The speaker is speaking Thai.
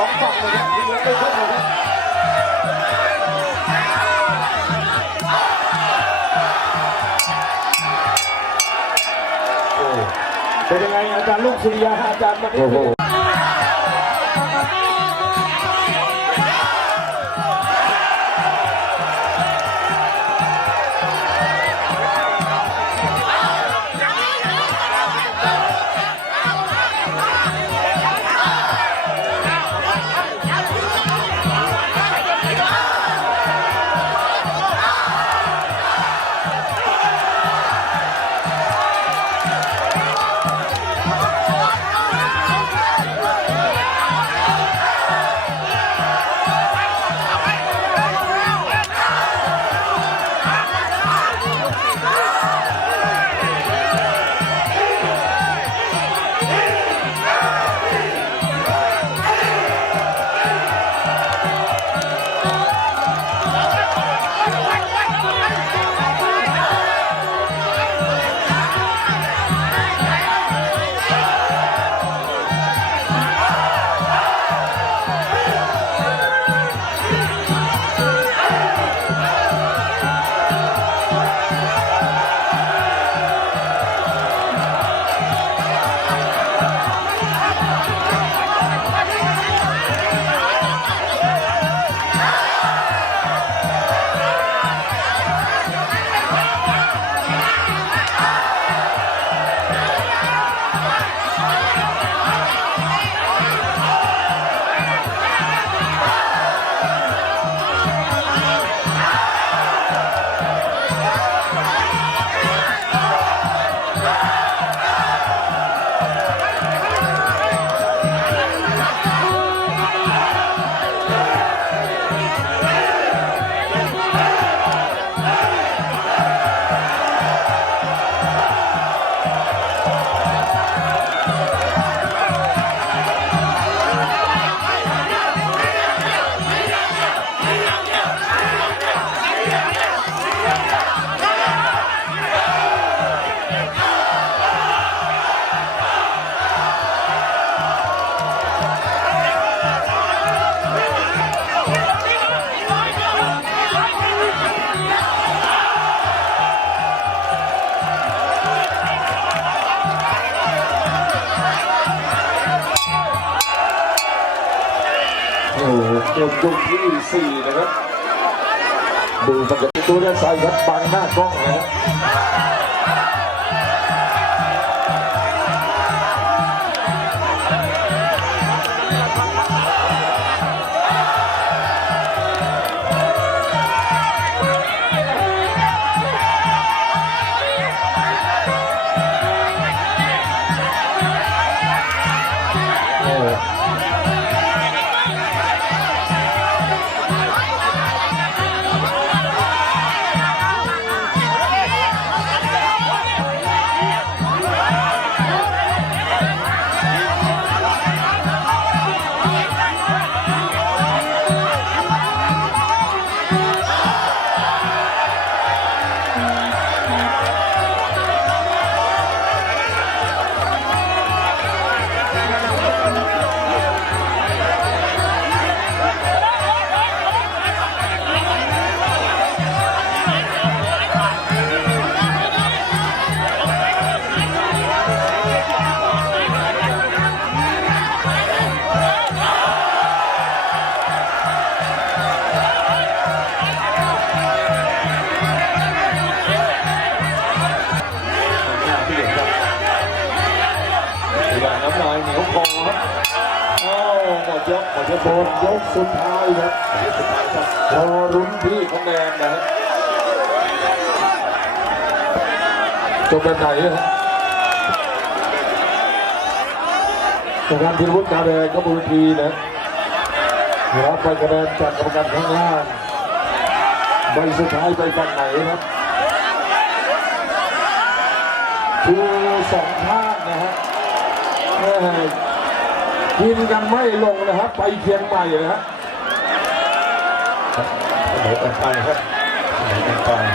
สองฝั่งเลยครับยิงแลี้ยงไม่ขึ้นเลยครับเป็นยังไงอาจารย์ลูกสุริยาอาจารย์มาดิโอ้โห ยกที่สี่นะครับดูปกติตัวด้านซ้ายครับบังหน้ากล้องนะครับ ครับโอ้หมดยกหมดยกหมดยกสุดท้ายครับยกสุดท้ายครับพอรุ้นที่คะแนนนะฮะจบแบบไหนฮะจากการพิรุธการแดงก็บนทีนะรับไปคะแนนจากกรรมการข้างล่างใบสุดท้ายไปฝั่งไหนครับชูสองข้างนะฮะ แม่กินกันไม่ลงนะครับ ไปเชียงใหม่นะฮะเสมอกับไปครับเสมอกันไป